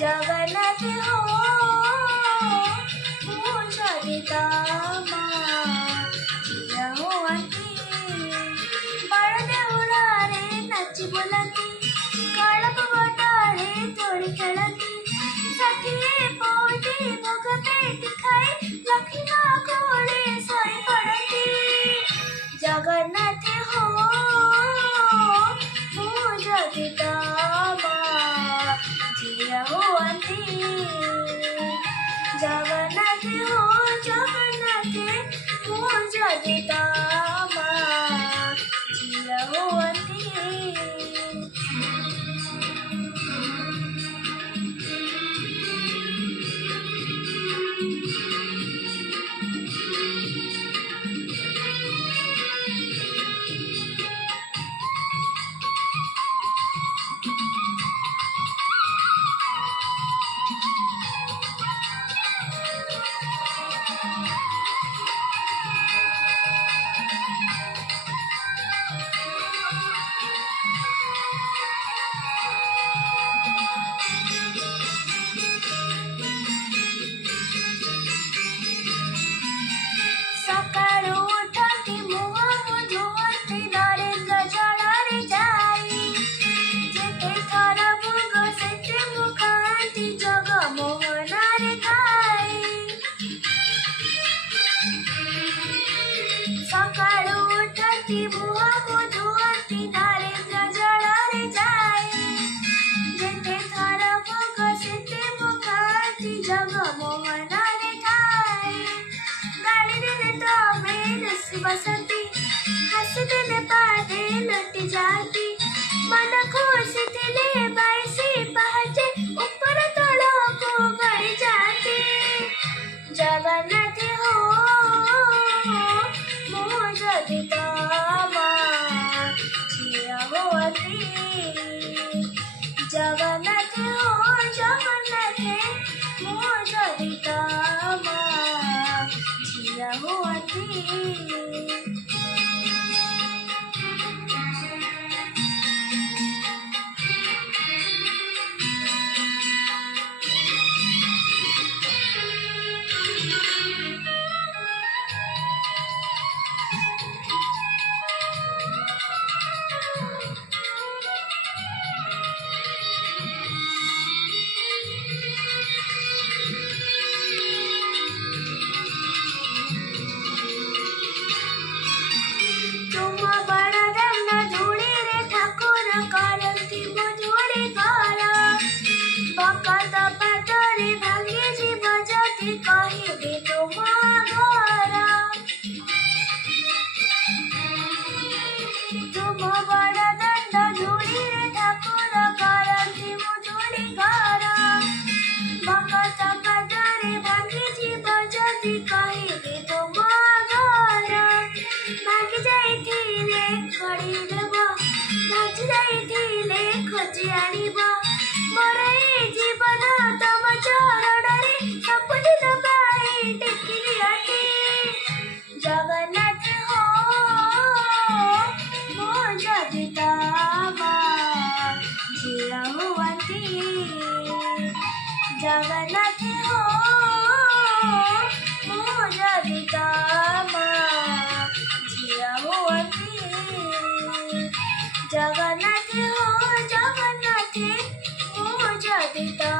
जगन्नाथ हो पूजिता ଝିଅ ହୁଅନ୍ତି ବଳଦେଉଳରେ ନାଚି ବୁଲନ୍ତି କଳପ ବଟାରେ ଦୋଳି ଖେଳନ୍ତି ଷାଠିଏ ପଉଟି ଭୋଗ ପେଟି ଖାଇ ଲକ୍ଷ୍ମୀ ମା କୋଳେ ଶୋଇ ପଡ଼ନ୍ତି। ଜଗନ୍ନାଥ ହୋ ପୂଜିତା ଝିଅ ହୁଅନ୍ତି ଜଗନ୍ନାଥ ହୋ ଜଗନ୍ନାଥ ପୂଜିତା ଝିଅ ହୁଅନ୍ତି। ସକାଳୁ ଉଠନ୍ତି ମୁହଁ ଧୁଅନ୍ତି ନରେନ୍ଦ୍ର ଜଳରେ ଯାଇ ଯେତେ ଥର ଭୋଗ ସେତେ ଖାଆନ୍ତି ଜଗମୋହନରେ ଖାଇ। ସକାଳୁ ଉଠନ୍ତି ମୁହଁ ଧୁଅନ୍ତି ନରେନ୍ଦ୍ର ଜଳରେ ଯାଇ ଯେତେ ଥର ଭୋଗ ସେତେ ଖାଆନ୍ତି ଜଗମୋହନରେ ଖାଇ। ଗାଳି ଦେଲେ ତମେ ରୁଷି ବସନ୍ତି ହସିଦେଲେ ପାଦେ ଲୁଟି ଯାଆନ୍ତି ମନ ଖୁସି ଥିଲେ 22 ପାହାଚେ ଉପର ତଳକୁ ଗଡ଼ି ଯାଆନ୍ତି। ଜଗନ୍ନାଥ ହୋ ପୂଜିତା ଝିଅ ହୁଅନ୍ତି ଜଗନ୍ନାଥ ହୋ ଜଗନ୍ନାଥ ପୂଜିତା ଝିଅ ହୁଅନ୍ତି। ତୁମ ବଡ଼ଦାଣ୍ଡ ଧୂଳିରେ ଠାକୁର କରନ୍ତି ମଧୁରୀ ଘର ଭକତ ପାଦରେ ଭାଙ୍ଗିଯିବ ଯଦି କହିବି ତୁମ ଘର। ତୁମ ବଡ଼ଦାଣ୍ଡ ଧୂଳିରେ ଠାକୁର କରନ୍ତି ମଧୁରୀ ଘର ଭକତ ପାଦରେ ଭାଙ୍ଗିଯିବ ଯଦି କହିବି ତୁମ ଘର। ଭାଙ୍ଗି ଯାଇଥିଲେ ଗଢ଼ି ଦେବ ଭାଜି ଯାଇଥିଲେ ଖୋଜି ଆଣିବ ମୋର ଏ ଜୀବନ ତମ ଚରଣରେ ସବୁଦିନ ପାଇଁ ଟେକି ଦିଅନ୍ତି। ଜଗନ୍ନାଥ ହୋ ପୂଜିତା ଝିଅ ହୁଅନ୍ତି ଜଗନ୍ନାଥ ହୋ ପୂଜିତା ଝିଅ ହୁଅନ୍ତି ଜଗନ୍ନାଥ ହୋ ଜଗନ୍ନାଥ ପୂଜିତା